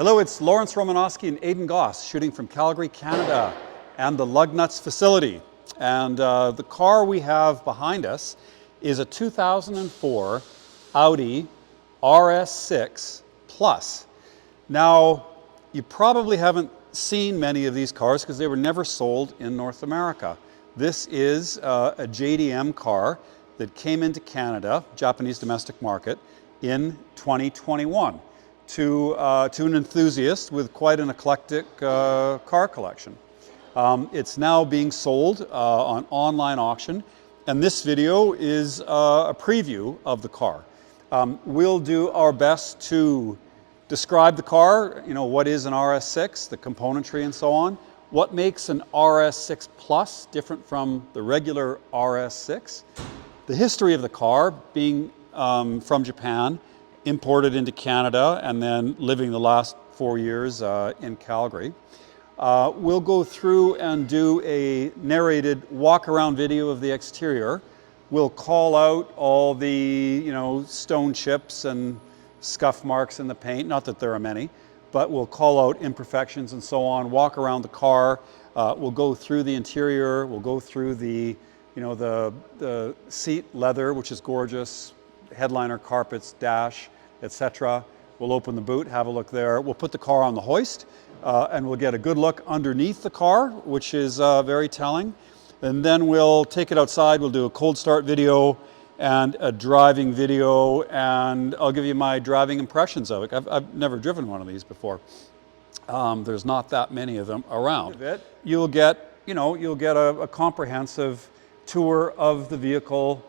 Hello, it's Romanosky and Aidan Goss shooting from Calgary, Canada, and the Lugnuts facility. And the car we have behind us is a 2004 Audi RS6 Plus. Now, you probably haven't seen many of these cars because they were never sold in North America. This is a JDM car that came into Canada, Japanese domestic market, in 2021 to an enthusiast with quite an eclectic car collection. It's now being sold on online auction, and this video is a preview of the car. We'll do our best to describe the car, you know, what is an RS6, the componentry and so on, what makes an RS6 Plus different from the regular RS6, the history of the car being from Japan, imported into Canada, and then living the last 4 years in Calgary. We'll go through and do a narrated walk-around video of the exterior. We'll call out all the, stone chips and scuff marks in the paint, not that there are many, but we'll call out imperfections and so on, walk around the car. We'll go through the interior. We'll go through the seat leather, which is gorgeous, headliner carpets, dash, etc. We'll open the boot, have a look there. We'll put the car on the hoist, and we'll get a good look underneath the car, which is very telling. And then we'll take it outside. We'll do a cold start video and a driving video, and I'll give you my driving impressions of it. I've never driven one of these before. There's not that many of them around. You'll get a comprehensive tour of the vehicle,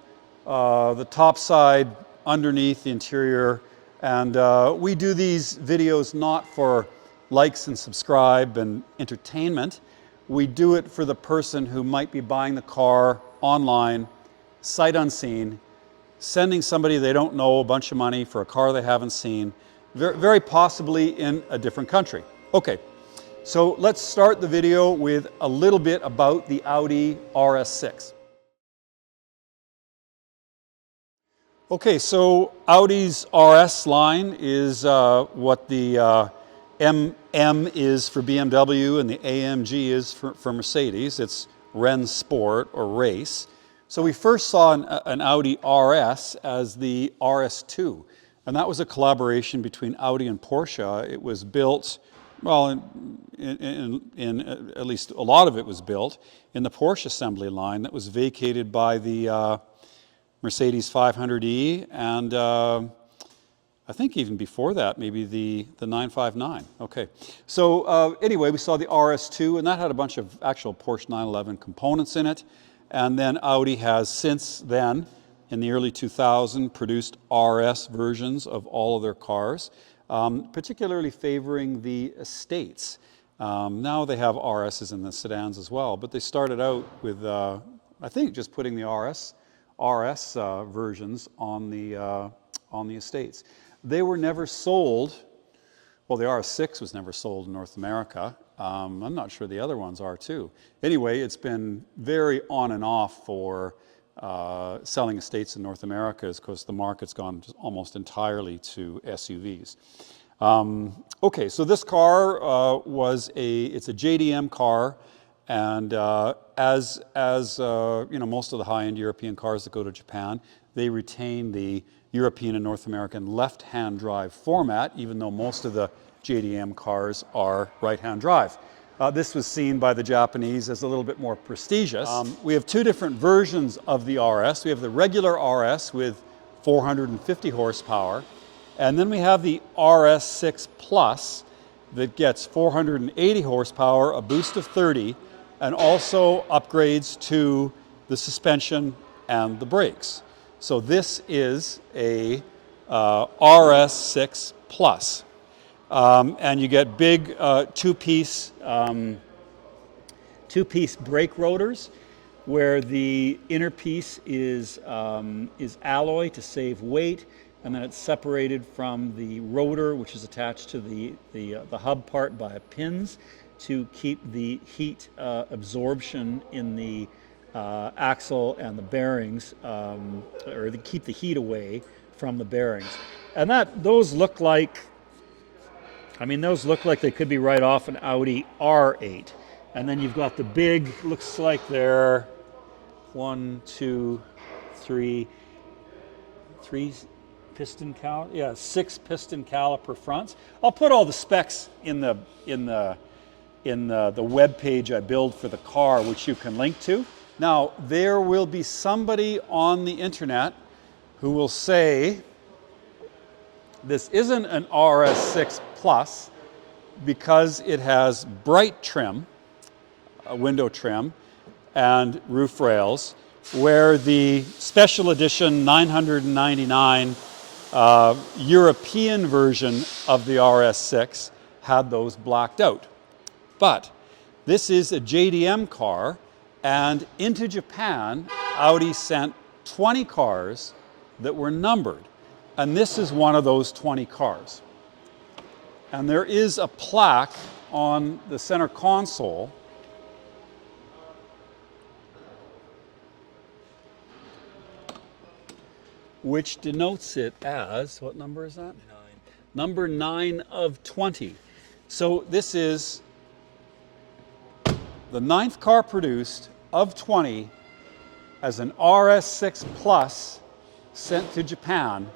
the top side, underneath, the interior, and we do these videos not for likes and subscribe and entertainment. We do it for the person who might be buying the car online, sight unseen, sending somebody they don't know a bunch of money for a car they haven't seen, very possibly in a different country. Okay, so let's start the video with a little bit about the Audi RS6. Okay, so Audi's RS line is what the MM is for BMW and the AMG is for Mercedes. It's Rennsport or race. So we first saw an Audi RS as the RS2, and that was a collaboration between Audi and Porsche. It was built, well, in at least a lot of it was built in the Porsche assembly line that was vacated by the Mercedes 500e, and I think even before that, maybe the 959. Okay, so anyway, we saw the RS2, and that had a bunch of actual Porsche 911 components in it. And then Audi has since then, in the early 2000s, produced RS versions of all of their cars, particularly favoring the estates. Now they have RSs in the sedans as well, but they started out with, I think, just putting the RS versions on the estates. They were never sold. Well, the RS6 was never sold in North America. I'm not sure the other ones are too. Anyway, it's been very on and off for selling estates in North America because the market's gone almost entirely to SUVs. Okay, so this car it's a JDM car, and as most of the high-end European cars that go to Japan, they retain the European and North American left-hand drive format, even though most of the JDM cars are right-hand drive. This was seen by the Japanese as a little bit more prestigious. We have two different versions of the RS. We have the regular RS with 450 horsepower, and then we have the RS6 Plus that gets 480 horsepower, a boost of 30, and also upgrades to the suspension and the brakes. So this is a RS6 Plus. And you get big two-piece brake rotors, where the inner piece is alloy to save weight, and then it's separated from the rotor, which is attached to the hub part by pins to keep the heat absorption in the axle and the bearings, or to keep the heat away from the bearings. And those look like I mean, those look like they could be right off an Audi R8. And then you've got the big, looks like they're 1, 2, 3 piston caliper. Yeah, 6 piston caliper fronts. I'll put all the specs in the web page I build for the car, which you can link to. Now, there will be somebody on the internet who will say this isn't an RS6 Plus because it has bright trim, window trim, and roof rails, where the special edition 999 European version of the RS6 had those blacked out. But this is a JDM car, and into Japan, Audi sent 20 cars that were numbered. And this is one of those 20 cars. And there is a plaque on the center console which denotes it as, what number is that? 9. Number 9 of 20. So this is the 9th car produced of 20 as an RS6 Plus sent to Japan,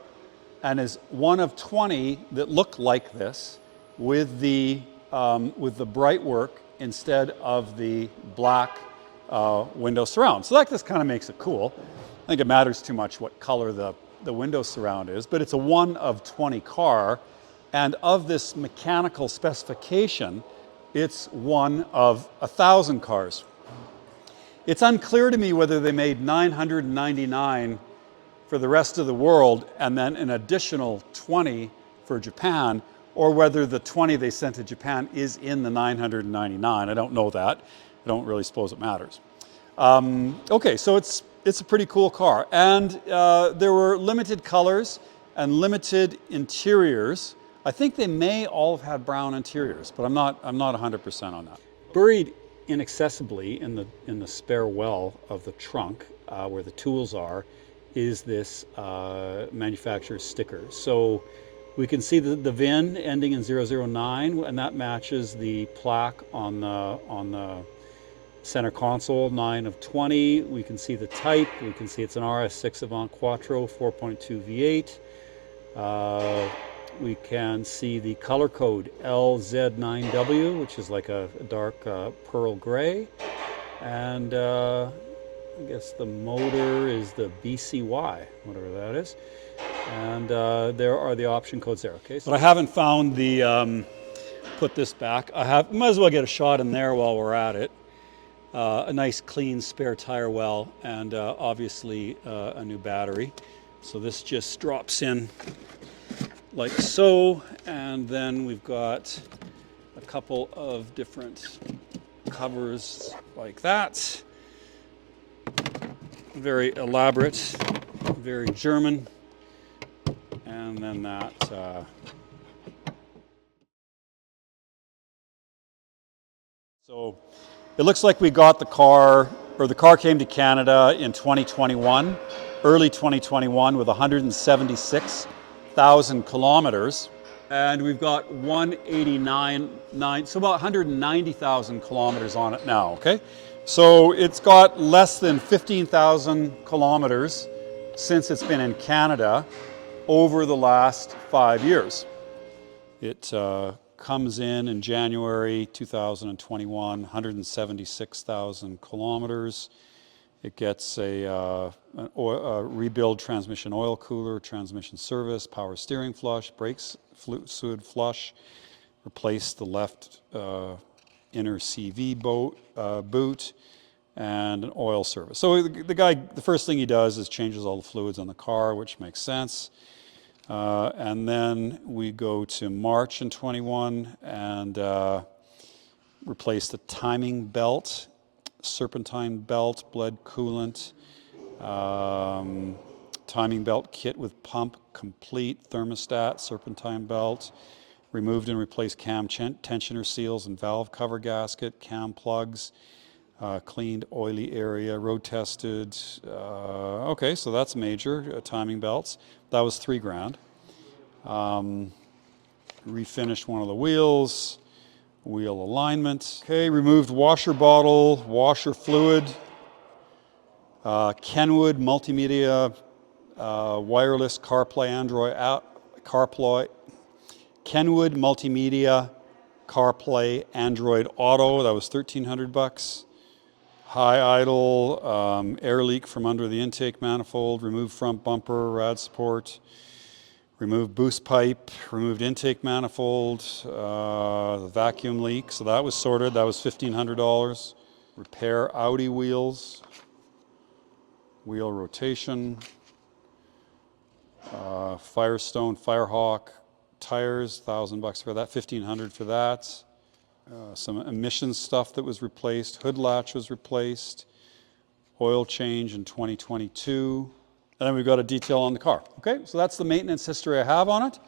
and is one of 20 that look like this with the bright work instead of the black window surround. So that just kind of makes it cool. I think it matters too much what color the window surround is, but it's a 1 of 20 car, and of this mechanical specification, it's 1 of 1,000 cars. It's unclear to me whether they made 999 for the rest of the world and then an additional 20 for Japan, or whether the 20 they sent to Japan is in the 999. I don't know that. I don't really suppose it matters. Okay, so it's a pretty cool car. And there were limited colors and limited interiors. I think they may all have had brown interiors, but I'm not 100% on that. Buried inaccessibly in the spare well of the trunk, where the tools are, is this manufacturer's sticker. So we can see the VIN ending in 009, and that matches the plaque on the center console, 9 of 20. We can see the type. We can see it's an RS6 Avant Quattro 4.2 V8. We can see the color code LZ9W, which is like a dark pearl gray. And I guess the motor is the BCY, whatever that is. And there are the option codes there. Okay, so but I haven't found the, put this back. Might as well get a shot in there while we're at it. A nice clean spare tire well, and obviously a new battery. So this just drops in like so, and then we've got a couple of different covers like that. Very elaborate, very German. And then that so it looks like we got the car, or the car came to Canada in 2021, early 2021, with 176,000 kilometers. And we've got 189,900, so about 190,000 kilometers on it now, okay? So it's got less than 15,000 kilometers since it's been in Canada over the last 5 years. It comes in January 2021, 176,000 kilometers. It gets a rebuild transmission oil cooler, transmission service, power steering flush, brakes fluid flush, replace the left inner CV boot, and an oil service. So the first thing he does is changes all the fluids on the car, which makes sense. And then we go to March in 21 and replace the timing belt, serpentine belt, bled coolant, timing belt kit with pump complete, thermostat, serpentine belt, removed and replaced cam tensioner seals and valve cover gasket, cam plugs, cleaned oily area, road tested. Okay, so that's major, timing belts. That was $3,000. Refinished one of the wheels. Wheel alignment. Okay, removed washer bottle, washer fluid. Kenwood multimedia, wireless CarPlay, Android CarPlay. Kenwood multimedia, CarPlay, Android Auto. That was $1,300. High idle, air leak from under the intake manifold. Removed front bumper, rad support. Removed boost pipe. Removed intake manifold. The vacuum leak. So that was sorted. That was $1,500. Repair Audi wheels. Wheel rotation, Firestone, Firehawk tires, $1,000 for that, $1,500 for that. Some emissions stuff that was replaced, hood latch was replaced, oil change in 2022, and then we've got a detail on the car. Okay, so that's the maintenance history I have on it.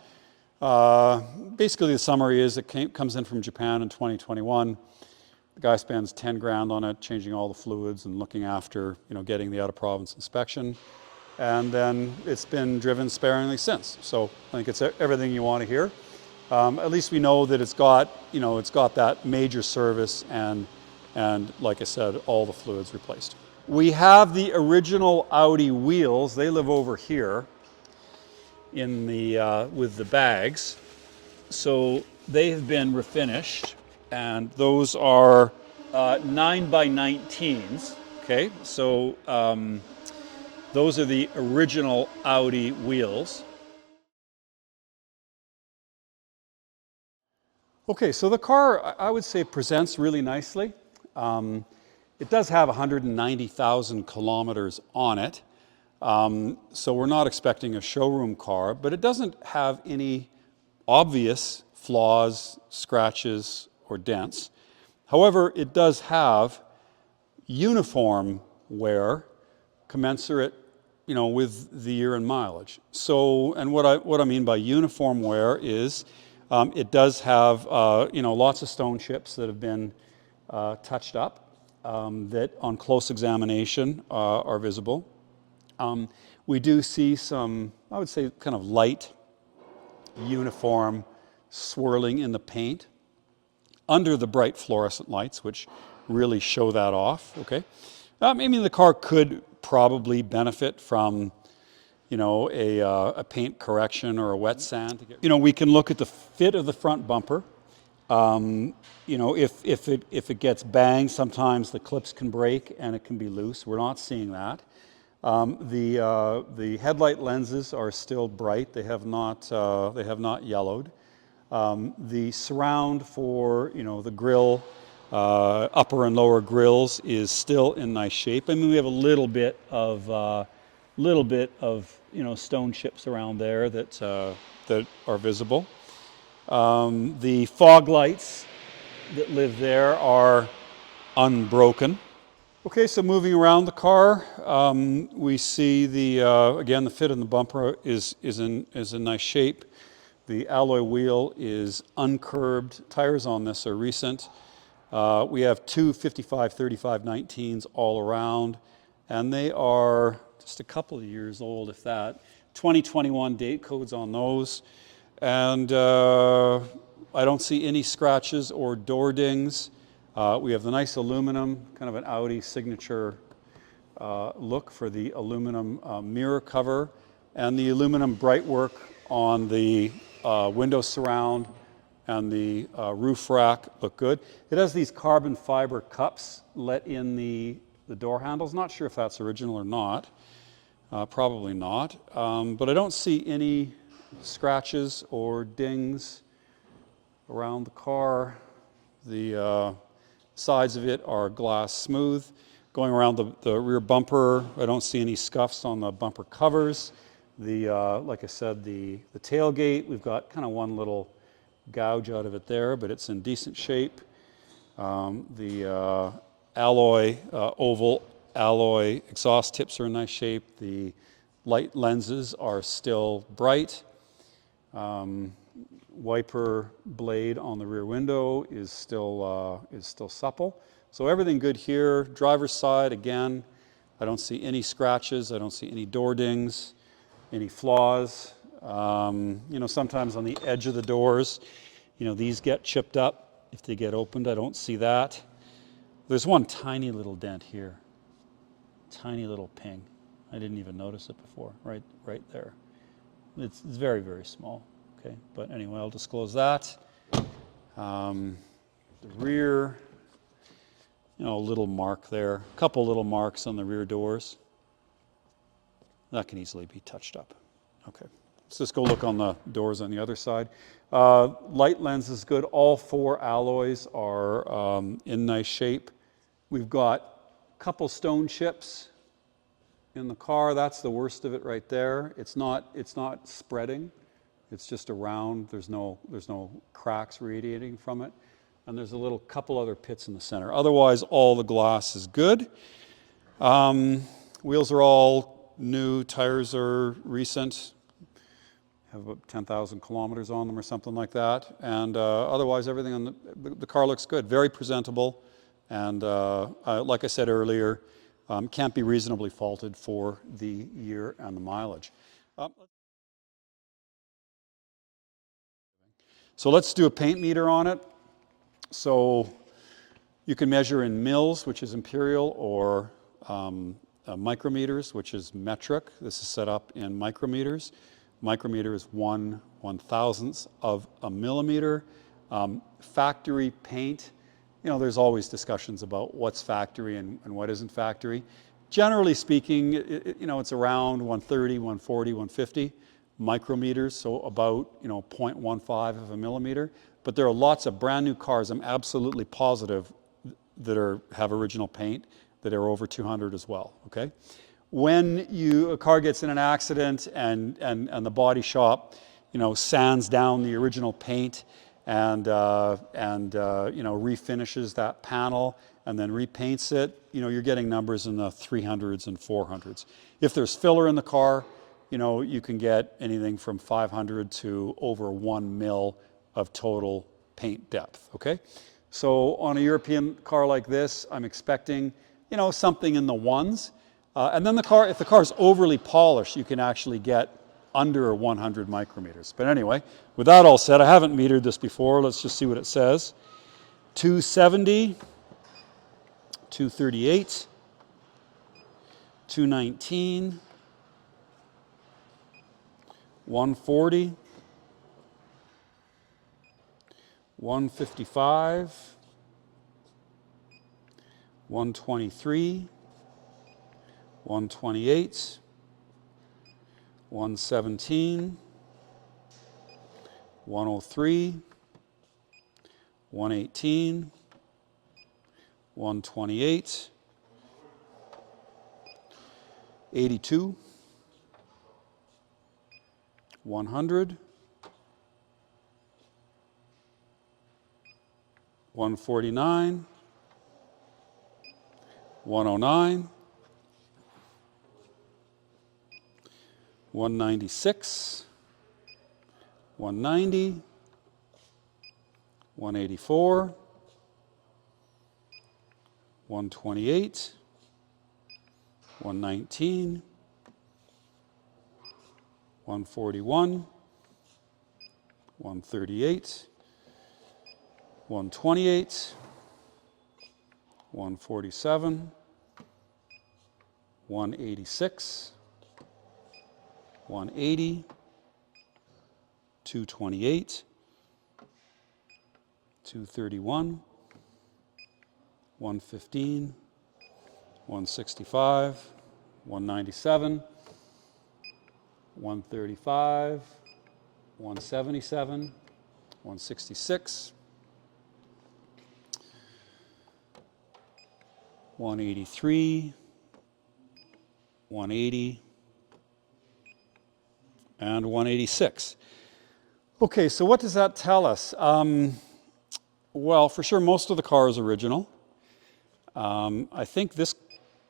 Basically, the summary is it comes in from Japan in 2021. The guy spends 10 grand on it, changing all the fluids and looking after, getting the out-of-province inspection. And then it's been driven sparingly since. So I think it's everything you want to hear. At least we know that it's got that major service and like I said, all the fluids replaced. We have the original Audi wheels. They live over here in with the bags. So they have been refinished. And those are 9x19s, okay? So those are the original Audi wheels. Okay, so the car, I would say, presents really nicely. It does have 190,000 kilometers on it. So we're not expecting a showroom car, but it doesn't have any obvious flaws, scratches, or dents. However, it does have uniform wear commensurate, with the year and mileage. So, and what I mean by uniform wear is it does have, lots of stone chips that have been touched up that on close examination are visible. We do see some, I would say, kind of light uniform swirling in the paint under the bright fluorescent lights, which really show that off, okay? The car could probably benefit from, a paint correction or a wet sand. We can look at the fit of the front bumper. If it gets banged, sometimes the clips can break and it can be loose. We're not seeing that. The headlight lenses are still bright. They have not yellowed. The surround for the grille, upper and lower grills, is still in nice shape. We have a little bit of stone chips around there that are visible. The fog lights that live there are unbroken. Okay, so moving around the car, we see again the fit in the bumper is in nice shape. The alloy wheel is uncurbed. Tires on this are recent. We have two 55/35/19s all around, and they are just a couple of years old, if that. 2021 date codes on those. And I don't see any scratches or door dings. We have the nice aluminum, kind of an Audi signature look for the aluminum mirror cover, and the aluminum brightwork on the window surround and the roof rack look good. It has these carbon fiber cups let in the door handles. Not sure if that's original or not. Probably not. But I don't see any scratches or dings around the car. The sides of it are glass smooth. Going around the rear bumper, I don't see any scuffs on the bumper covers. Like I said, the tailgate, we've got kind of one little gouge out of it there, but it's in decent shape. The oval alloy exhaust tips are in nice shape. The light lenses are still bright. Wiper blade on the rear window is still supple. So everything good here. Driver's side, again, I don't see any scratches. I don't see any door dings, any flaws. You know, sometimes on the edge of the doors, you know, these get chipped up if they get opened. I don't see that. There's one tiny little dent here. Tiny little ping. I didn't even notice it before, right there. It's very, very small, okay? But anyway, I'll disclose that. The rear, you know, a little mark there. A couple little marks on the rear doors. That can easily be touched up. Okay, let's just go look on the doors on the other side. Light lens is good. All 4 alloys are in nice shape. We've got a couple stone chips in the car. That's the worst of it right there. It's not spreading. It's just around. There's no cracks radiating from it. And there's a little couple other pits in the center. Otherwise, all the glass is good. Wheels are all new. Tires are recent. Have about 10,000 kilometers on them or something like that. And otherwise, everything on the car looks good. Very presentable. And like I said earlier, can't be reasonably faulted for the year and the mileage. So let's do a paint meter on it. So you can measure in mils, which is imperial, or micrometers, which is metric. This is set up in micrometers. Micrometer is 1/1000th of a millimeter. Factory paint, you know, there's always discussions about what's factory and what isn't factory. Generally speaking, you know, it's around 130, 140, 150 micrometers, so about, you know, 0.15 of a millimeter. But there are lots of brand new cars, I'm absolutely positive, that have original paint that are over 200 as well, okay? When a car gets in an accident and the body shop, you know, sands down the original paint and you know, refinishes that panel and then repaints it, you know, you're getting numbers in the 300s and 400s. If there's filler in the car, you know, you can get anything from 500 to over 1 mil of total paint depth, okay? So on a European car like this, I'm expecting, you know, something in the ones. And then if the car is overly polished, you can actually get under 100 micrometers. But anyway, with that all said, I haven't metered this before. Let's just see what it says. 270, 238, 219, 140, 155, 123, 128, 117, 103, 118, 128, 82, 100, 149, 109, 196, 190, 184, 128, 119, 141, 138, 128, 147, 186, 180, 228, 231, 115, 165, 197, 135, 177, 166, 183, 180, and 186. Okay, so what does that tell us? Well, for sure, most of the car is original. I think this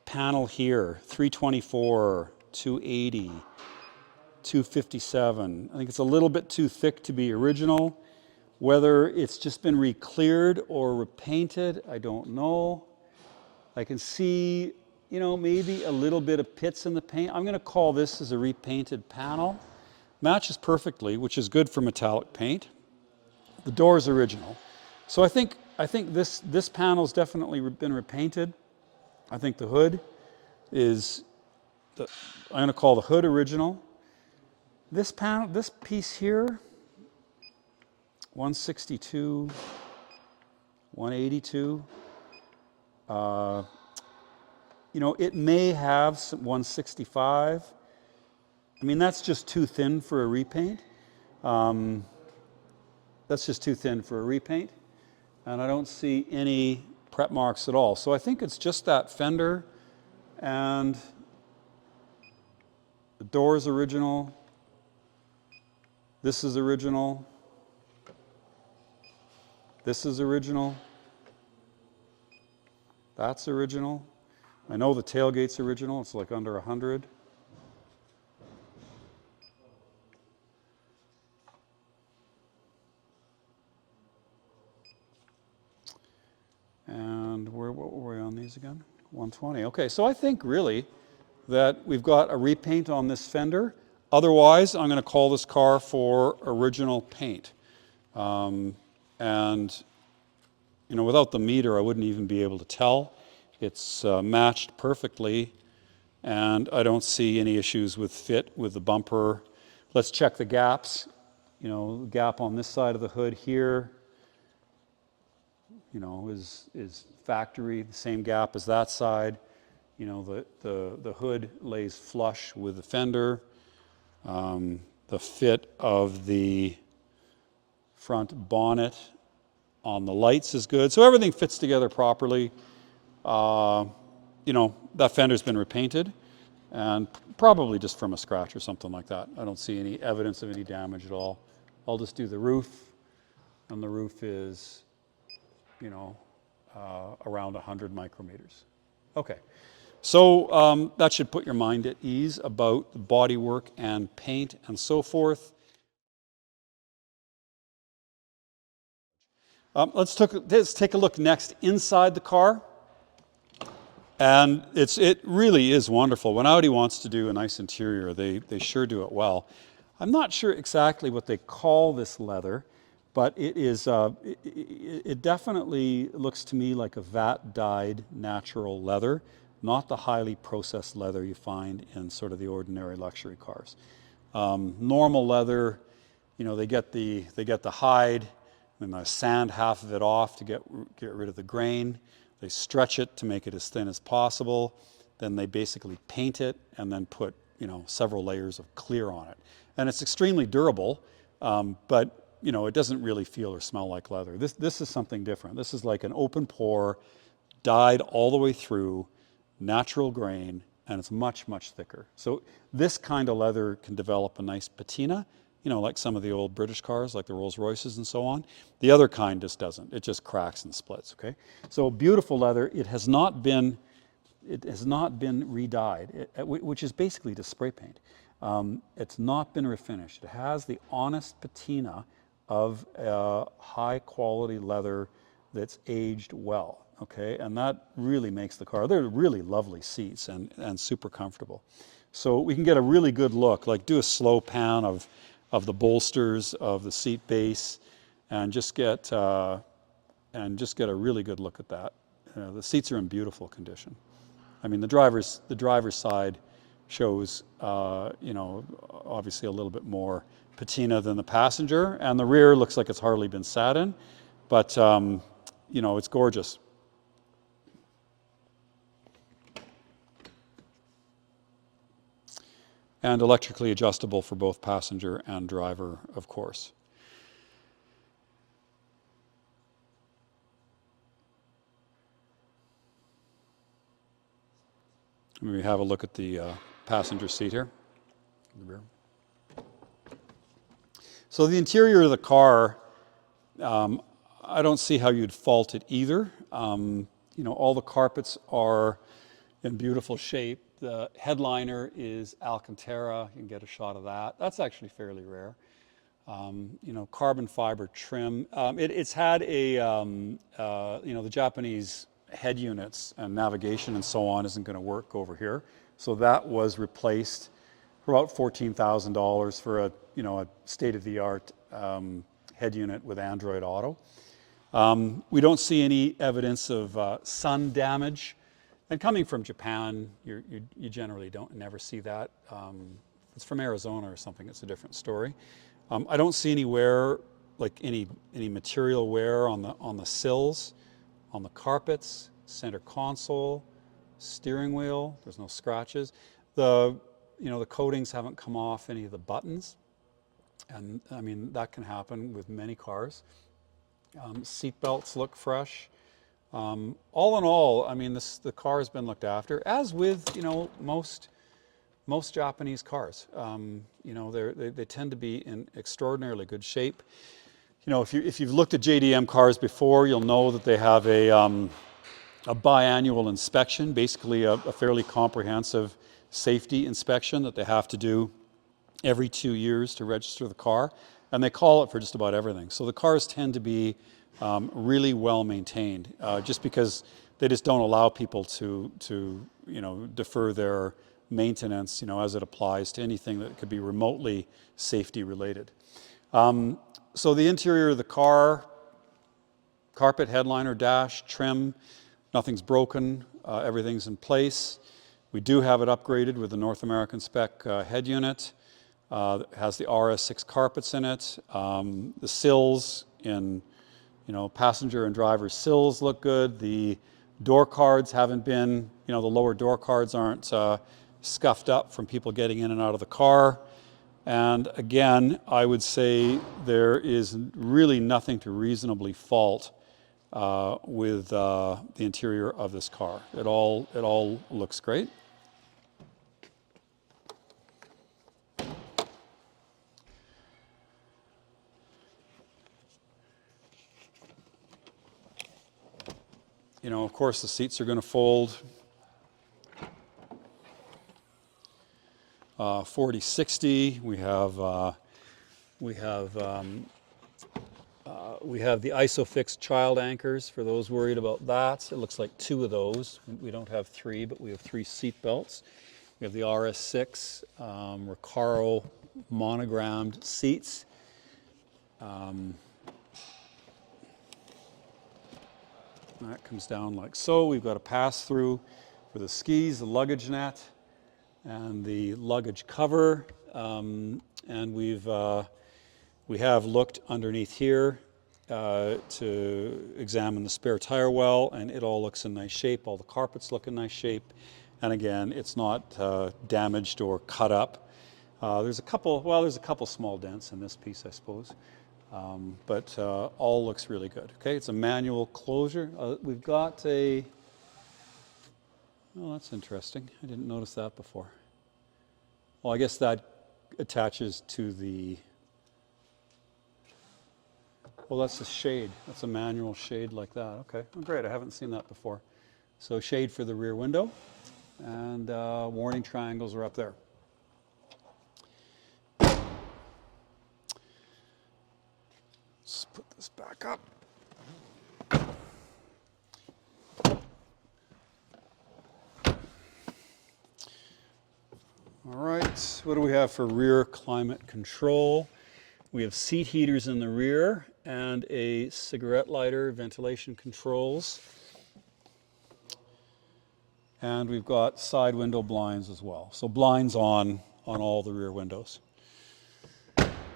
panel here, 324, 280, 257, I think it's a little bit too thick to be original. Whether it's just been re-cleared or repainted, I don't know. I can see, you know, maybe a little bit of pits in the paint. I'm going to call this as a repainted panel. matches perfectly, which is good for metallic paint. The door is original. So I think this panel's definitely been repainted. I think the hood is, I'm going to call the hood original. This panel, this piece here, 162, 182. You know, it may have some 165. I mean, that's just too thin for a repaint. That's just too thin for a repaint. And I don't see any prep marks at all. So I think it's just that fender, and the door is original. This is original. This is original. That's original. I know the tailgate's original. It's like under 100. And what were we on these again? 120. Okay, so I think really that we've got a repaint on this fender. Otherwise, I'm going to call this car for original paint. And you know, without the meter, I wouldn't even be able to tell. It's matched perfectly, and I don't see any issues with fit with the bumper. Let's check the gaps. You know, the gap on this side of the hood here, you know, is factory, the same gap as that side. You know, the hood lays flush with the fender. The fit of the front bonnet on the lights is good. So everything fits together properly. You know, that fender's been repainted, and probably just from a scratch or something like that. I don't see any evidence of any damage at all. I'll just do the roof, and the roof is, you know, around 100 micrometers. Okay, so that should put your mind at ease about the bodywork and paint and so forth. Let's take a look next inside the car. And it really is wonderful. When Audi wants to do a nice interior, they sure do it well. I'm not sure exactly what they call this leather, but it is it definitely looks to me like a vat-dyed natural leather, not the highly processed leather you find in sort of the ordinary luxury cars. Normal leather, you know, they get the hide and they sand half of it off to get rid of the grain. They stretch it to make it as thin as possible. Then they basically paint it and then put, you know, several layers of clear on it. And it's extremely durable, but you know, it doesn't really feel or smell like leather. This is something different. This is like an open pore, dyed all the way through, natural grain, and it's much, much thicker. So this kind of leather can develop a nice patina, you know, like some of the old British cars, like the Rolls Royces and so on. The other kind just doesn't. It just cracks and splits, okay? So beautiful leather. It has not been re-dyed, which is basically just spray paint. It's not been refinished. It has the honest patina of high quality leather that's aged well, okay? And that really makes the car, they're really lovely seats and super comfortable. So we can get a really good look, like do a slow pan of the bolsters of the seat base, and just get a really good look at that. The seats are in beautiful condition. I mean, the driver's side shows, you know, obviously a little bit more patina than the passenger, and the rear looks like it's hardly been sat in, but you know, it's gorgeous. And electrically adjustable for both passenger and driver, of course. We have a look at the passenger seat here, in the rear. So the interior of the car, I don't see how you'd fault it either. You know, all the carpets are in beautiful shape. The headliner is Alcantara. You can get a shot of that. That's actually fairly rare. You know, carbon fiber trim. It's had a, you know, the Japanese head units and navigation and so on isn't going to work over here. So that was replaced for about $14,000 for a, a state-of-the-art head unit with Android Auto. We don't see any evidence of sun damage. And coming from Japan, you generally never see that. If it's from Arizona or something, it's a different story. I don't see any wear, like any material wear on the sills, on the carpets, center console, steering wheel. There's no scratches. The coatings haven't come off any of the buttons, and I mean that can happen with many cars. Seat belts look fresh. All in all, I mean the car has been looked after, as with most Japanese cars. They tend to be in extraordinarily good shape. If you've looked at JDM cars before, you'll know that they have a biannual inspection, basically a fairly comprehensive safety inspection that they have to do every 2 years to register the car, and they call it for just about everything. So the cars tend to be really well maintained, just because they just don't allow people to defer their maintenance, as it applies to anything that could be remotely safety related. So the interior of the car, carpet, headliner, dash, trim, nothing's broken, everything's in place. We do have it upgraded with the North American spec head unit. It has the RS6 carpets in it. The sills in, passenger and driver sills look good. The door cards haven't been, the lower door cards aren't scuffed up from people getting in and out of the car. And again, I would say there is really nothing to reasonably fault with the interior of this car. It all looks great. Of course, the seats are going to fold 40-60. We have the ISOFIX child anchors for those worried about that. It looks like 2 of those. We don't have 3, but we have 3 seat belts. We have the RS6 Recaro monogrammed seats. That comes down like so. We've got a pass-through for the skis, the luggage net, and the luggage cover. And we have looked underneath here to examine the spare tire well, and it all looks in nice shape. All the carpets look in nice shape. And again, it's not damaged or cut up. There's a couple small dents in this piece, I suppose. But all looks really good. Okay, it's a manual closure. We've got oh, that's interesting. I didn't notice that before. Well, I guess that attaches to well, that's a shade. That's a manual shade like that. Okay, oh, great. I haven't seen that before. So shade for the rear window, and warning triangles are up there. Let's put this back up. All right, what do we have for rear climate control? We have seat heaters in the rear and a cigarette lighter, ventilation controls. And we've got side window blinds as well. So blinds on all the rear windows.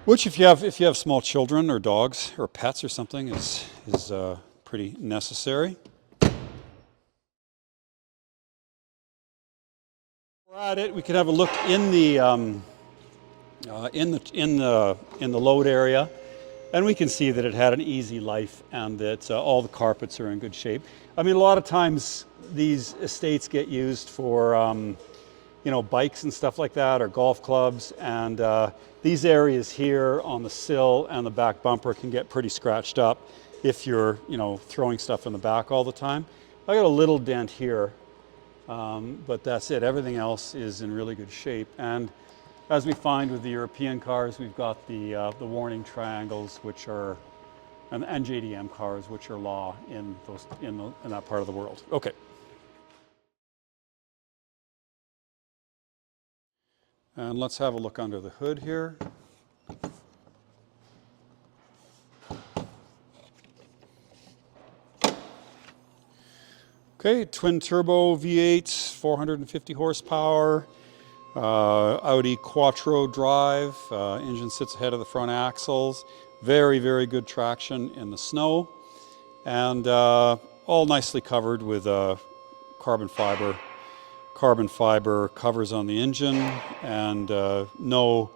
Which if you have small children or dogs or pets or something is pretty necessary. We're at it. We could have a look in the load area, and we can see that it had an easy life and that all the carpets are in good shape. I mean, a lot of times these estates get used for bikes and stuff like that, or golf clubs, and these areas here on the sill and the back bumper can get pretty scratched up if you're throwing stuff in the back all the time. I got a little dent here, but that's it. Everything else is in really good shape. And as we find with the European cars, we've got the warning triangles, which are, and JDM cars, which are law in that part of the world. Okay. And let's have a look under the hood here. Okay, twin turbo V8, 450 horsepower, Audi Quattro drive, engine sits ahead of the front axles, very, very good traction in the snow, and all nicely covered with carbon fiber covers on the engine, and no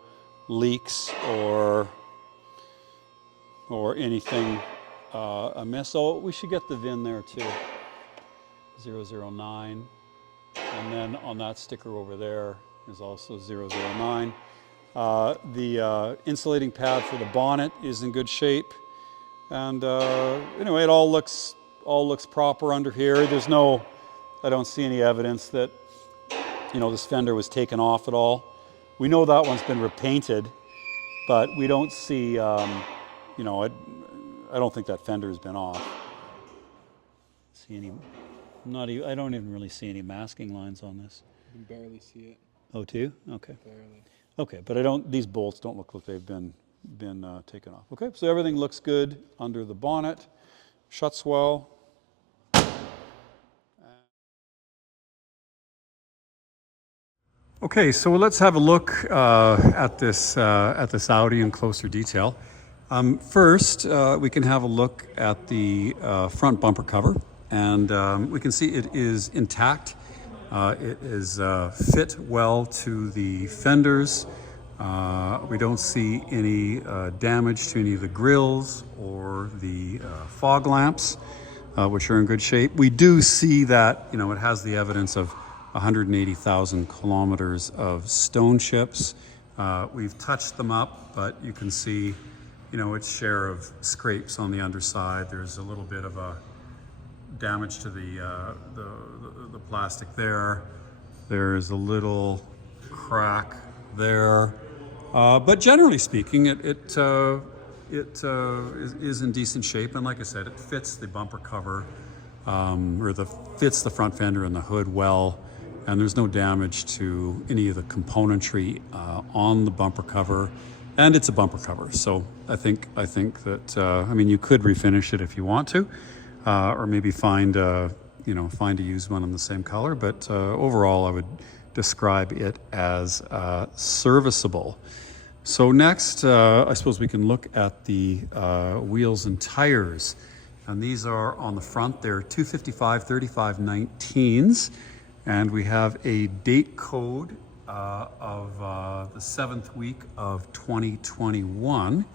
leaks or anything amiss. Oh, we should get the VIN there too. 009, and then on that sticker over there is also 009. The insulating pad for the bonnet is in good shape, and anyway, it all looks proper under here. There's no, I don't see any evidence that, you know, this fender was taken off at all. We know that one's been repainted, but we don't see, you know, I don't think that fender has been off. See any? I don't even really see any masking lines on this. You can barely see it. Oh, too? Okay. Barely. Okay, but these bolts don't look like they've been taken off. Okay, so everything looks good under the bonnet. Shuts well. Okay, so let's have a look at this Audi in closer detail. First, we can have a look at the front bumper cover. And we can see it is intact. It is fit well to the fenders. We don't see any damage to any of the grills or the fog lamps, which are in good shape. We do see that, you know, it has the evidence of 180,000 kilometers of stone chips. We've touched them up, but you can see, you know, its share of scrapes on the underside. There's a little bit of a damage to the plastic there. There's a little crack there, but generally speaking, it is in decent shape. And like I said, it fits the bumper cover, fits the front fender and the hood well. And there's no damage to any of the componentry on the bumper cover, and it's a bumper cover. So I think that I mean, you could refinish it if you want to. Or maybe find a used one in the same color, but overall I would describe it as serviceable. So next, I suppose we can look at the wheels and tires, and these are on the front. They're 255/35/19s, and we have a date code of the 7th week of 2021.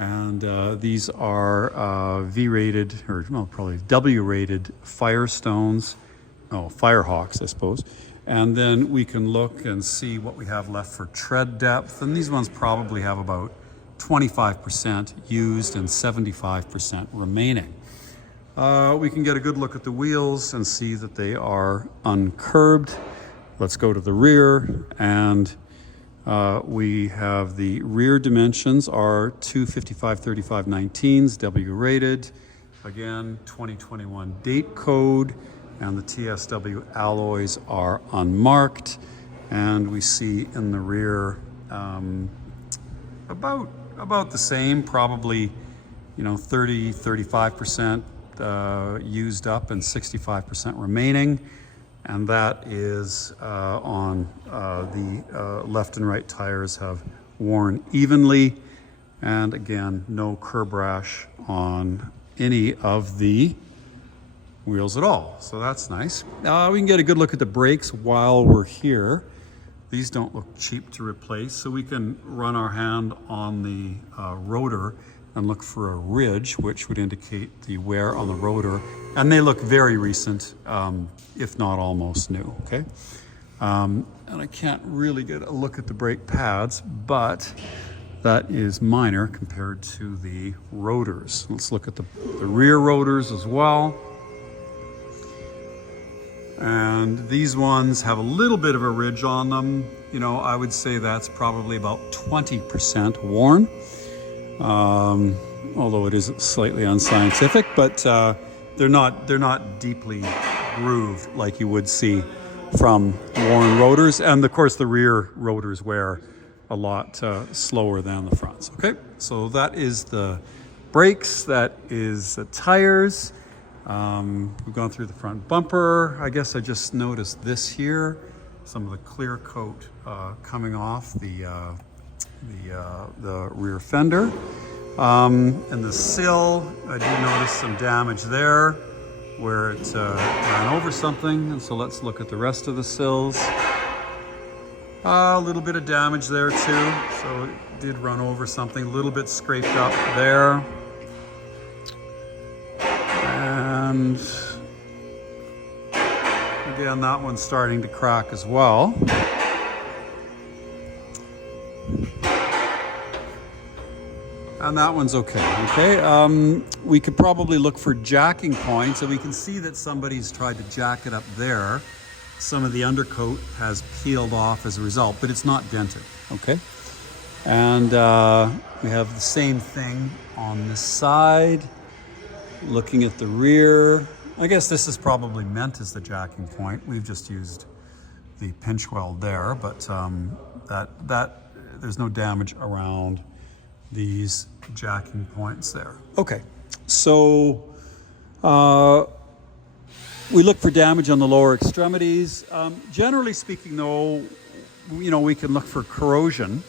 And these are V-rated, or well, probably W-rated Firehawks, I suppose. And then we can look and see what we have left for tread depth. And these ones probably have about 25% used and 75% remaining. We can get a good look at the wheels and see that they are uncurbed. Let's go to the rear, and we have the rear dimensions are 255/35/19s, W rated. Again, 2021 date code, and the TSW alloys are unmarked. And we see in the rear about the same, probably, you know, 35% used up and 65% remaining. And that is on the left and right tires have worn evenly. And again, no curb rash on any of the wheels at all. So that's nice. We can get a good look at the brakes while we're here. These don't look cheap to replace, so we can run our hand on the rotor and look for a ridge, which would indicate the wear on the rotor. And they look very recent, if not almost new, okay? And I can't really get a look at the brake pads, but that is minor compared to the rotors. Let's look at the rear rotors as well. And these ones have a little bit of a ridge on them. You know, I would say that's probably about 20% worn. Although it is slightly unscientific, but they're not deeply grooved like you would see from worn rotors, and of course the rear rotors wear a lot slower than the fronts. Okay, so that is the brakes, that is the tires. We've gone through the front bumper. I guess I just noticed this here, some of the clear coat coming off the rear fender. And the sill, I do notice some damage there where it ran over something. And so let's look at the rest of the sills. A little bit of damage there too. So it did run over something, a little bit scraped up there. And again, that one's starting to crack as well. And that one's okay. We could probably look for jacking points, and we can see that somebody's tried to jack it up there. Some of the undercoat has peeled off as a result, but it's not dented, okay? And we have the same thing on this side. Looking at the rear, I guess this is probably meant as the jacking point. We've just used the pinch weld there, but there's no damage around these jacking points there. Okay, so we look for damage on the lower extremities. Generally speaking, though, we can look for corrosion.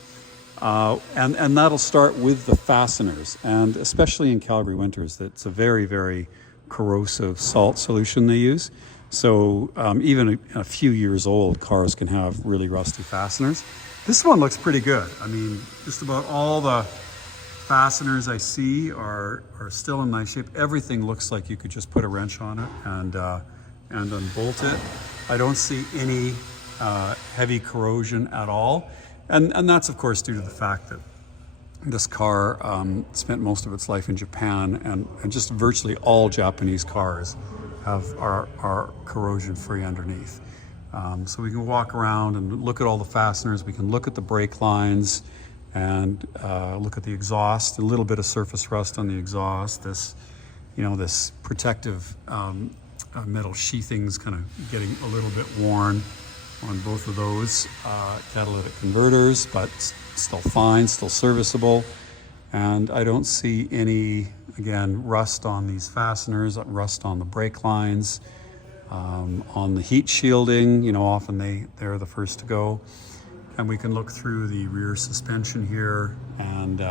And that'll start with the fasteners, and especially in Calgary winters, it's a very, very corrosive salt solution they use. So even a few years old cars can have really rusty fasteners. This one looks pretty good. I mean, just about all the fasteners I see are still in nice shape. Everything looks like you could just put a wrench on it and unbolt it. I don't see any heavy corrosion at all. And that's, of course, due to the fact that this car spent most of its life in Japan, and just virtually all Japanese cars are corrosion-free underneath. So we can walk around and look at all the fasteners. We can look at the brake lines and look at the exhaust. A little bit of surface rust on the exhaust. This protective metal sheathing's kind of getting a little bit worn on both of those catalytic converters, but still fine, still serviceable. And I don't see any, again, rust on these fasteners, rust on the brake lines, on the heat shielding. Often they're the first to go. And we can look through the rear suspension here, and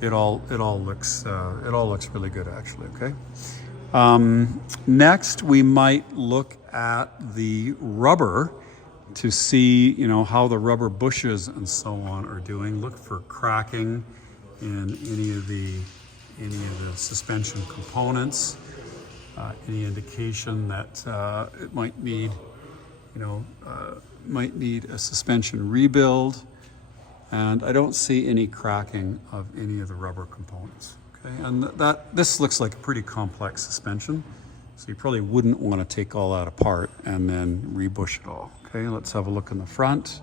it all looks really good, actually. Okay. Next, we might look at the rubber to see, how the rubber bushes and so on are doing. Look for cracking in any of the suspension components. Any indication that it might need a suspension rebuild. And I don't see any cracking of any of the rubber components. Okay, and this looks like a pretty complex suspension, so you probably wouldn't want to take all that apart and then rebush it all. Okay, let's have a look in the front.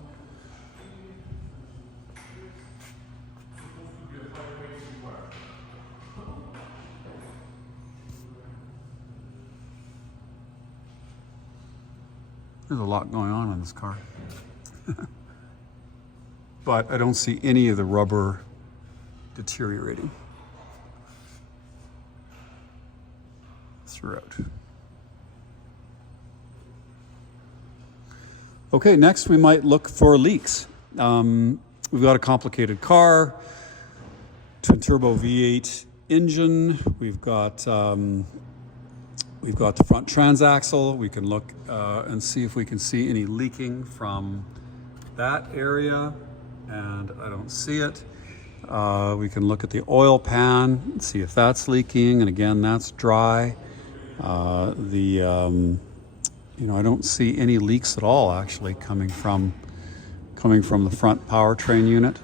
There's a lot going on in this car. But I don't see any of the rubber deteriorating throughout. Okay, next we might look for leaks. We've got a complicated car, twin turbo V8 engine. We've got the front transaxle. We can look and see if we can see any leaking from that area, and I don't see it. We can look at the oil pan and see if that's leaking, and again, that's dry. I don't see any leaks at all, actually, coming from the front powertrain unit.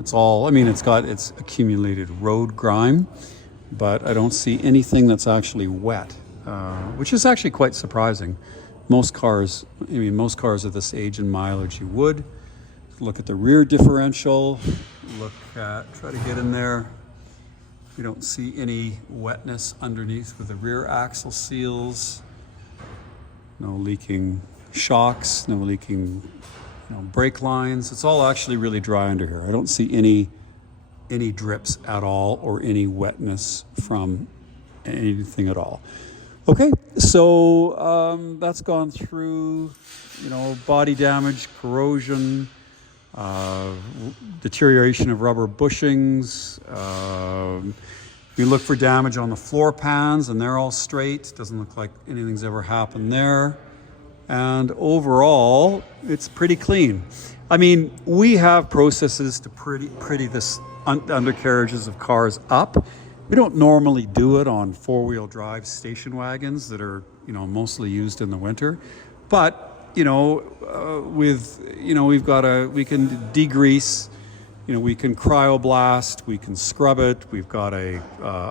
It's got its accumulated road grime, but I don't see anything that's actually wet, which is actually quite surprising. Most cars of this age and mileage, you would. Look at the rear differential, try to get in there. We don't see any wetness underneath with the rear axle seals. no leaking shocks, no leaking brake lines. It's all actually really dry under here. I don't see any drips at all or any wetness from anything at all. Okay, so that's gone through, body damage, corrosion, deterioration of rubber bushings. We look for damage on the floor pans, and they're all straight. Doesn't look like anything's ever happened there. And overall, it's pretty clean. I mean, we have processes to pretty this undercarriages of cars up. We don't normally do it on four-wheel drive station wagons that are, mostly used in the winter. But, we can degrease, we can cryoblast, we can scrub it. We've got a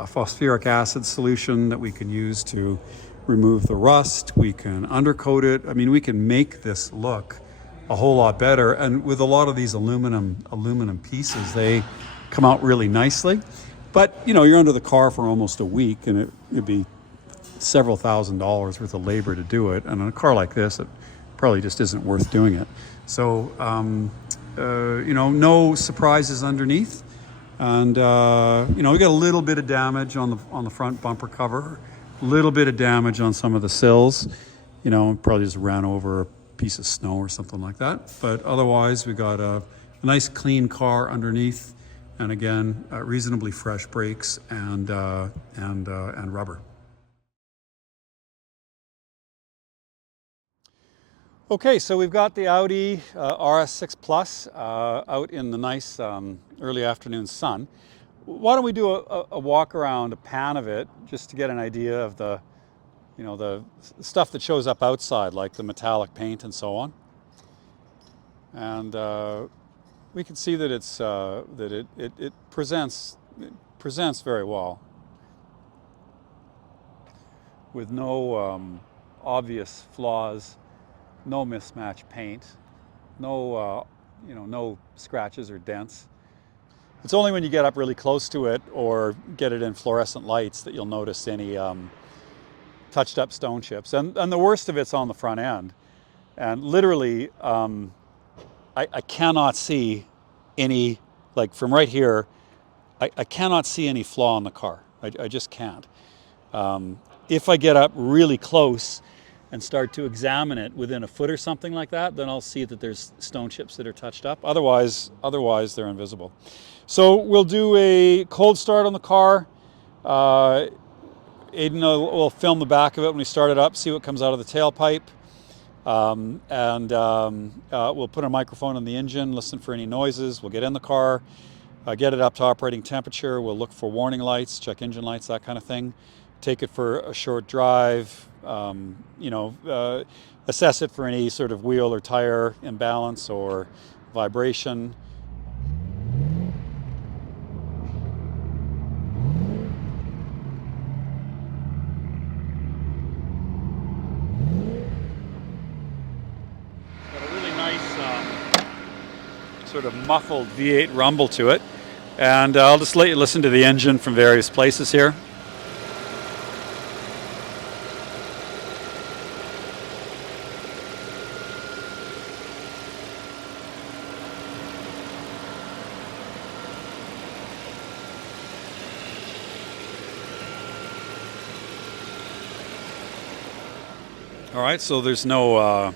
phosphoric acid solution that we can use to remove the rust. We can undercoat it. I mean, we can make this look a whole lot better. And with a lot of these aluminum pieces, they come out really nicely. But, you're under the car for almost a week, and it'd be several $1,000s worth of labor to do it. And on a car like this, it probably just isn't worth doing it. So, no surprises underneath. And, we got a little bit of damage on the front bumper cover, a little bit of damage on some of the sills. Probably just ran over a piece of snow or something like that. But otherwise, we got a nice clean car underneath. And again, reasonably fresh brakes and rubber. Okay, so we've got the Audi RS6 Plus out in the nice early afternoon sun. Why don't we do a walk around, a pan of it, just to get an idea of the stuff that shows up outside, like the metallic paint and so on. And we can see that it presents very well, with no obvious flaws, no mismatched paint, no scratches or dents. It's only when you get up really close to it or get it in fluorescent lights that you'll notice any touched up stone chips. And the worst of it's on the front end. And literally, I cannot see any, like from right here, I cannot see any flaw in the car. I just can't. If I get up really close and start to examine it within a foot or something like that, then I'll see that there's stone chips that are touched up. Otherwise they're invisible. So we'll do a cold start on the car. Aidan will film the back of it when we start it up, see what comes out of the tailpipe. We'll put a microphone on the engine, listen for any noises. We'll get in the car, get it up to operating temperature. We'll look for warning lights, check engine lights, that kind of thing. Take it for a short drive, assess it for any sort of wheel or tire imbalance or vibration. Sort of muffled V8 rumble to it, and I'll just let you listen to the engine from various places here. All right, so there's no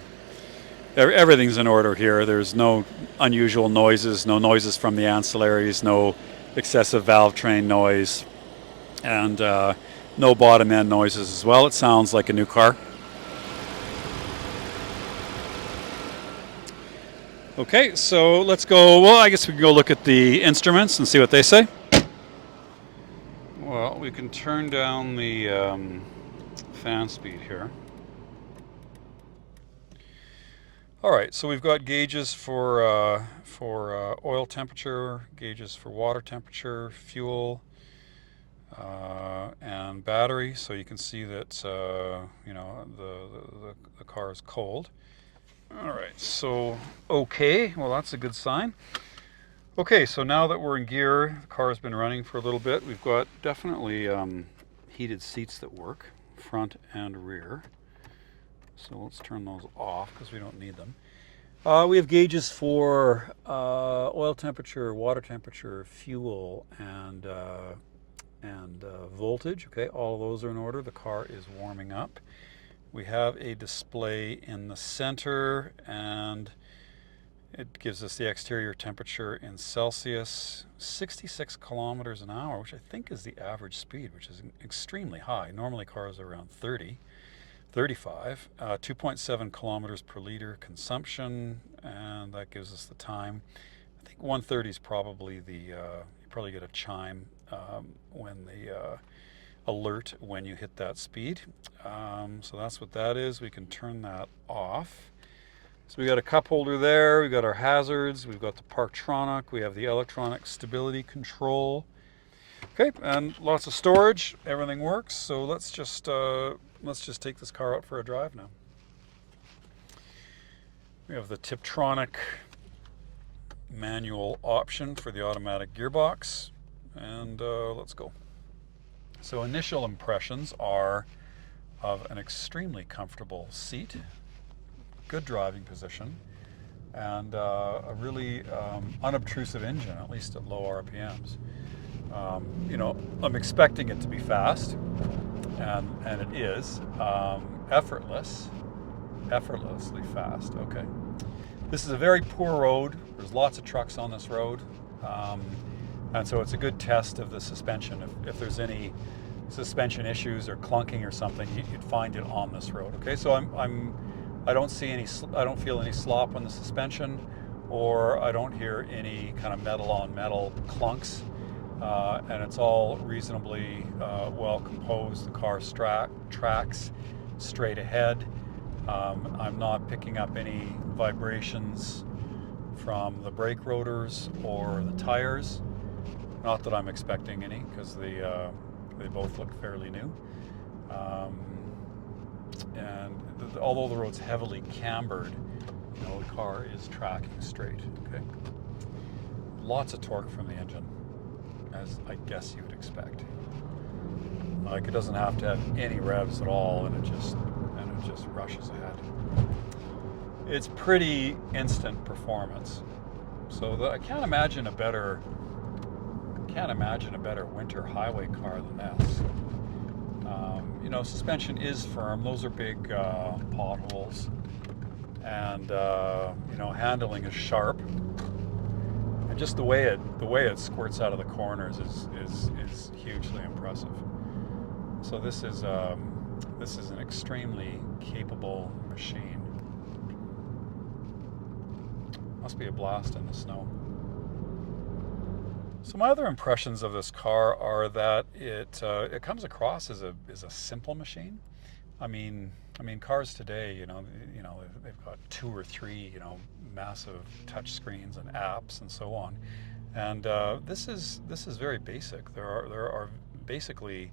everything's in order here. There's no unusual noises, no noises from the ancillaries, no excessive valve train noise, and no bottom end noises as well. It sounds like a new car. Okay, so let's go, well, I guess we can go look at the instruments and see what they say. Well, we can turn down the fan speed here. All right, so we've got gauges for oil temperature, gauges for water temperature, fuel, and battery. So you can see that the car is cold. All right, so okay, well that's a good sign. Okay, so now that we're in gear, the car has been running for a little bit. We've got definitely heated seats that work, front and rear. So let's turn those off because we don't need them. We have gauges for oil temperature, water temperature, fuel, and voltage. Okay, all of those are in order. The car is warming up. We have a display in the center, and it gives us the exterior temperature in Celsius, 66 kilometers an hour, which I think is the average speed, which is extremely high. Normally cars are around 30. 35, 2.7 kilometers per liter consumption, and that gives us the time. I think 130 is probably you probably get a chime when the alert when you hit that speed. So that's what that is. We can turn that off. So we got a cup holder there, we've got our hazards, we've got the Parktronic, we have the electronic stability control. Okay, and lots of storage, everything works, so let's just take this car out for a drive now. We have the Tiptronic manual option for the automatic gearbox, and let's go. So initial impressions are of an extremely comfortable seat, good driving position, and a really unobtrusive engine, at least at low RPMs. You know, I'm expecting it to be fast, and it is effortlessly fast. Okay, this is a very poor road. There's lots of trucks on this road, and so it's a good test of the suspension. If there's any suspension issues or clunking or something, you'd find it on this road. Okay, so I don't feel any slop on the suspension, or I don't hear any kind of metal on metal clunks. And it's all reasonably well composed. The car tracks straight ahead. I'm not picking up any vibrations from the brake rotors or the tires. Not that I'm expecting any, because they both look fairly new. And although the road's heavily cambered, you know, the car is tracking straight. Okay. Lots of torque from the engine, as I guess you would expect. Like, it doesn't have to have any revs at all, and it just rushes ahead. It's pretty instant performance. So I can't imagine a better winter highway car than this. You know, suspension is firm. Those are big potholes, and you know, handling is sharp. And just the way it squirts out of the corners is hugely impressive. So this is an extremely capable machine. Must be a blast in the snow. So my other impressions of this car are that it comes across as a simple machine. I mean cars today, you know, they've got 2 or 3, you know, massive touch screens and apps and so on, and this is very basic. There are basically,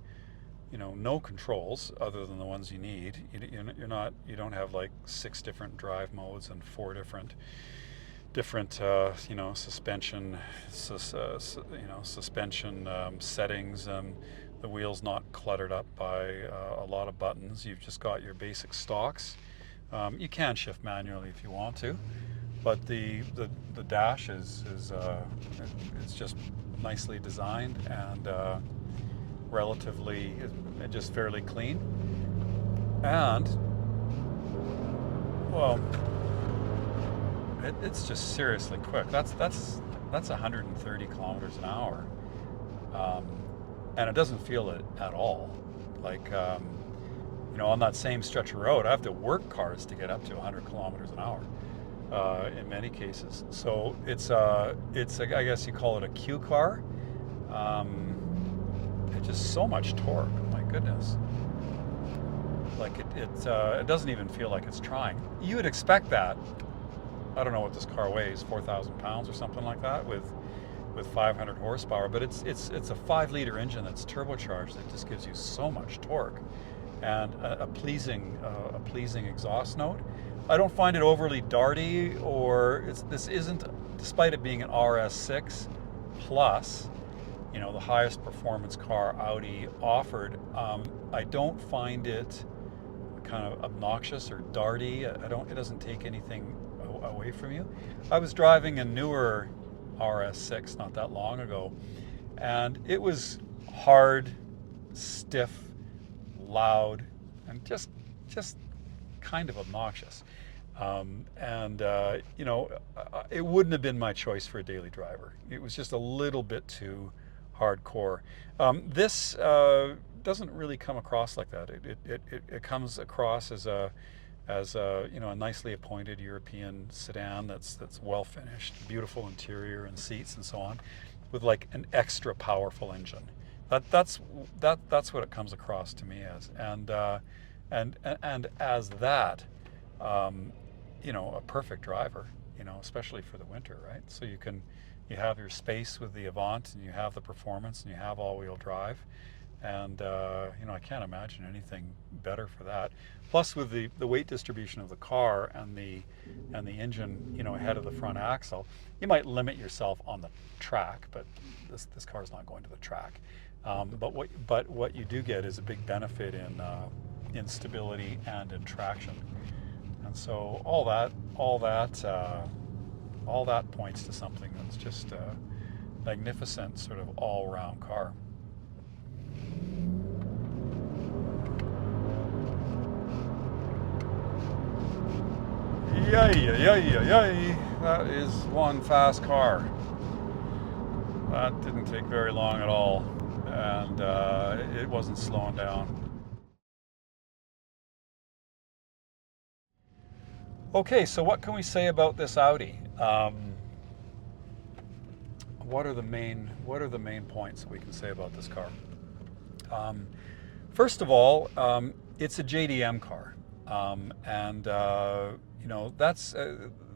you know, no controls other than the ones you need. You don't have like 6 different drive modes and 4 different you know, suspension settings. The wheel's not cluttered up by a lot of buttons. You've just got your basic stocks. You can shift manually if you want to, but the dash is just nicely designed and relatively just fairly clean. And well, it's just seriously quick. That's 130 kilometers an hour, and it doesn't feel it at all. Like, you know, on that same stretch of road, I have to work cars to get up to 100 kilometers an hour in many cases. So it's I guess you call it a Q car. It's just so much torque. My goodness. Like it doesn't even feel like it's trying. You would expect that. I don't know what this car weighs, 4,000 pounds or something like that, with 500 horsepower. But it's a 5-liter engine that's turbocharged. That just gives you so much torque, and a pleasing exhaust note. I don't find it overly darty, or this isn't, despite it being an RS6 Plus, you know, the highest performance car Audi offered. I don't find it kind of obnoxious or darty. It doesn't take anything away from you. I was driving a newer RS6 not that long ago, and it was hard, stiff, loud, and just kind of obnoxious. It wouldn't have been my choice for a daily driver. It was just a little bit too hardcore. This doesn't really come across like that. It comes across as a a nicely appointed European sedan that's well finished, beautiful interior and seats and so on, with like an extra powerful engine. That's what it comes across to me as, and as that, a perfect driver, especially for the winter, right? So you have your space with the Avant, and you have the performance, and you have all-wheel drive, and I can't imagine anything better for that. Plus, with the weight distribution of the car and the engine, ahead of the front axle, you might limit yourself on the track, but this car's not going to the track. But what you do get is a big benefit in stability and in traction. And so all that points to something that's just a magnificent sort of all-round car. Yay! That is one fast car. That didn't take very long at all, and it wasn't slowing down. Okay, so what can we say about this Audi? What are the main points that we can say about this car? First of all, it's a JDM car, and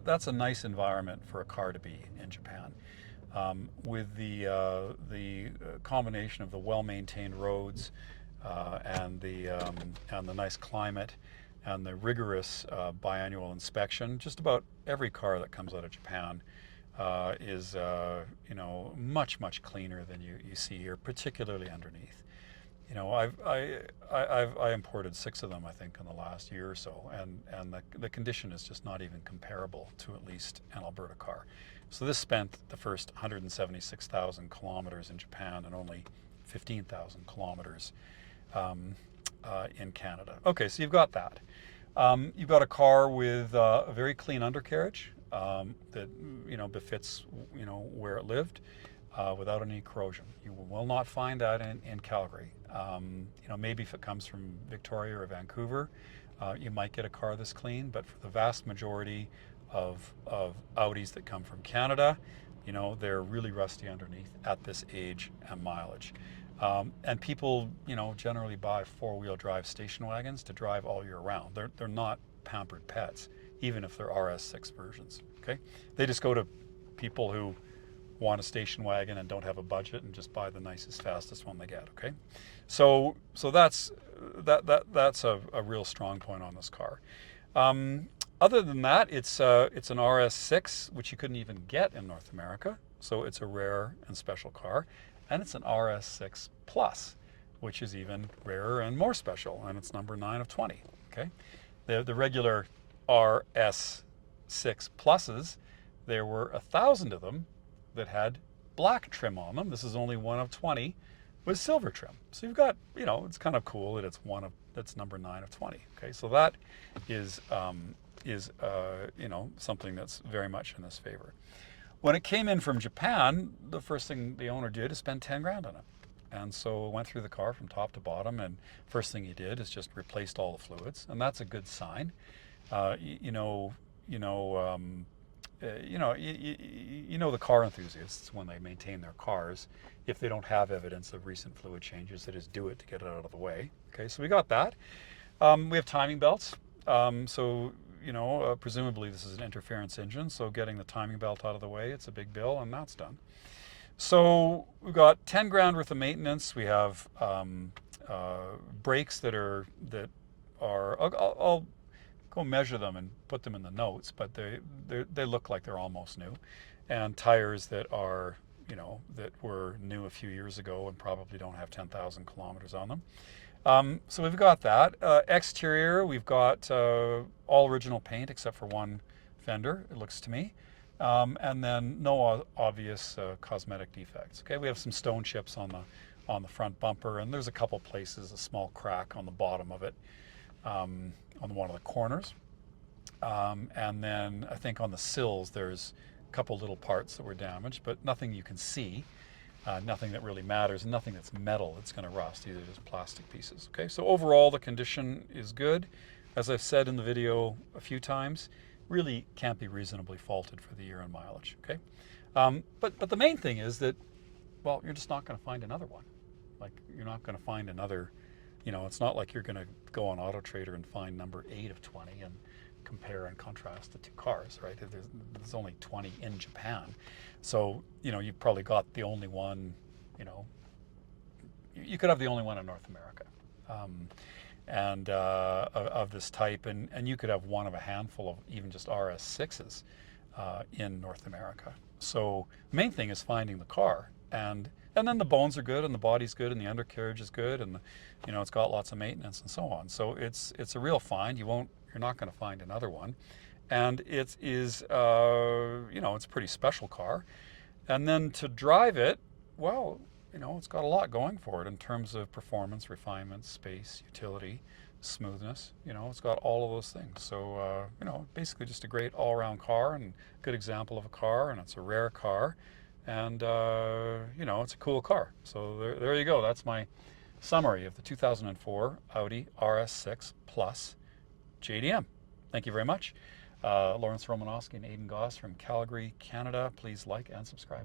that's a nice environment for a car to be in Japan, with the combination of the well-maintained roads and the nice climate and the rigorous biannual inspection. Just about every car that comes out of Japan is much cleaner than you see here, particularly underneath. I imported 6 of them, I think, in the last year or so, and the condition is just not even comparable to at least an Alberta car. So this spent the first 176,000 kilometers in Japan and only 15,000 kilometers in Canada. Okay, so you've got that. You've got a car with a very clean undercarriage that befits where it lived, without any corrosion. You will not find that in Calgary. Maybe if it comes from Victoria or Vancouver, you might get a car this clean, but for the vast majority of Audis that come from Canada, they're really rusty underneath at this age and mileage. And people, generally buy 4-wheel drive station wagons to drive all year round. They're not pampered pets, even if they're RS6 versions. Okay, they just go to people who want a station wagon and don't have a budget and just buy the nicest, fastest one they get. Okay, so that's a real strong point on this car. Other than that, it's an RS6, which you couldn't even get in North America, so it's a rare and special car. And it's an RS6 Plus, which is even rarer and more special, and it's number 9 of 20. Okay, the regular RS6 Pluses, there were 1,000 of them that had black trim on them. This is only 1 of 20 with silver trim. So you've got, it's kind of cool that that's number 9 of 20. Okay, so that is something that's very much in this favor. When it came in from Japan, the first thing the owner did is spend 10 grand on it. And so went through the car from top to bottom, and first thing he did is just replaced all the fluids, and that's a good sign. The car enthusiasts, when they maintain their cars, if they don't have evidence of recent fluid changes, they just do it to get it out of the way. Okay, so we got that. We have timing belts. Presumably this is an interference engine, so getting the timing belt out of the way, it's a big bill, and that's done. So we've got 10 grand worth of maintenance. We have brakes that are I'll go measure them and put them in the notes, but they look like they're almost new, and tires that are that were new a few years ago and probably don't have 10,000 kilometers on them. So we've got that. Exterior, we've got all original paint except for one fender, it looks to me. And then no obvious cosmetic defects. Okay, we have some stone chips on the front bumper, and there's a couple places, a small crack on the bottom of it, on one of the corners. And then I think on the sills there's a couple little parts that were damaged, but nothing you can see. Nothing that really matters, nothing that's metal that's going to rust, either just plastic pieces. Okay, so overall the condition is good. As I've said in the video a few times, really can't be reasonably faulted for the year and mileage. Okay, but the main thing is that, well, you're just not going to find another one. Like, you're not going to find another, it's not like you're going to go on Auto Trader and find number 8 of 20 and compare and contrast the two cars, right? There's only 20 in Japan. So, you've probably got the only one, you could have the only one in North America, and of this type, and you could have one of a handful of even just RS6s in North America. So the main thing is finding the car, and then the bones are good, and the body's good, and the undercarriage is good, and it's got lots of maintenance and so on. So it's a real find. You're not going to find another one, and it is it's a pretty special car. And then to drive it, well, it's got a lot going for it in terms of performance, refinement, space, utility, smoothness. It's got all of those things. So basically just a great all-around car, and a good example of a car, and it's a rare car, and it's a cool car. So there you go. That's my summary of the 2004 Audi RS6 Plus JDM. Thank you very much. Lawrence Romanosky and Aidan Goss from Calgary, Canada. Please like and subscribe.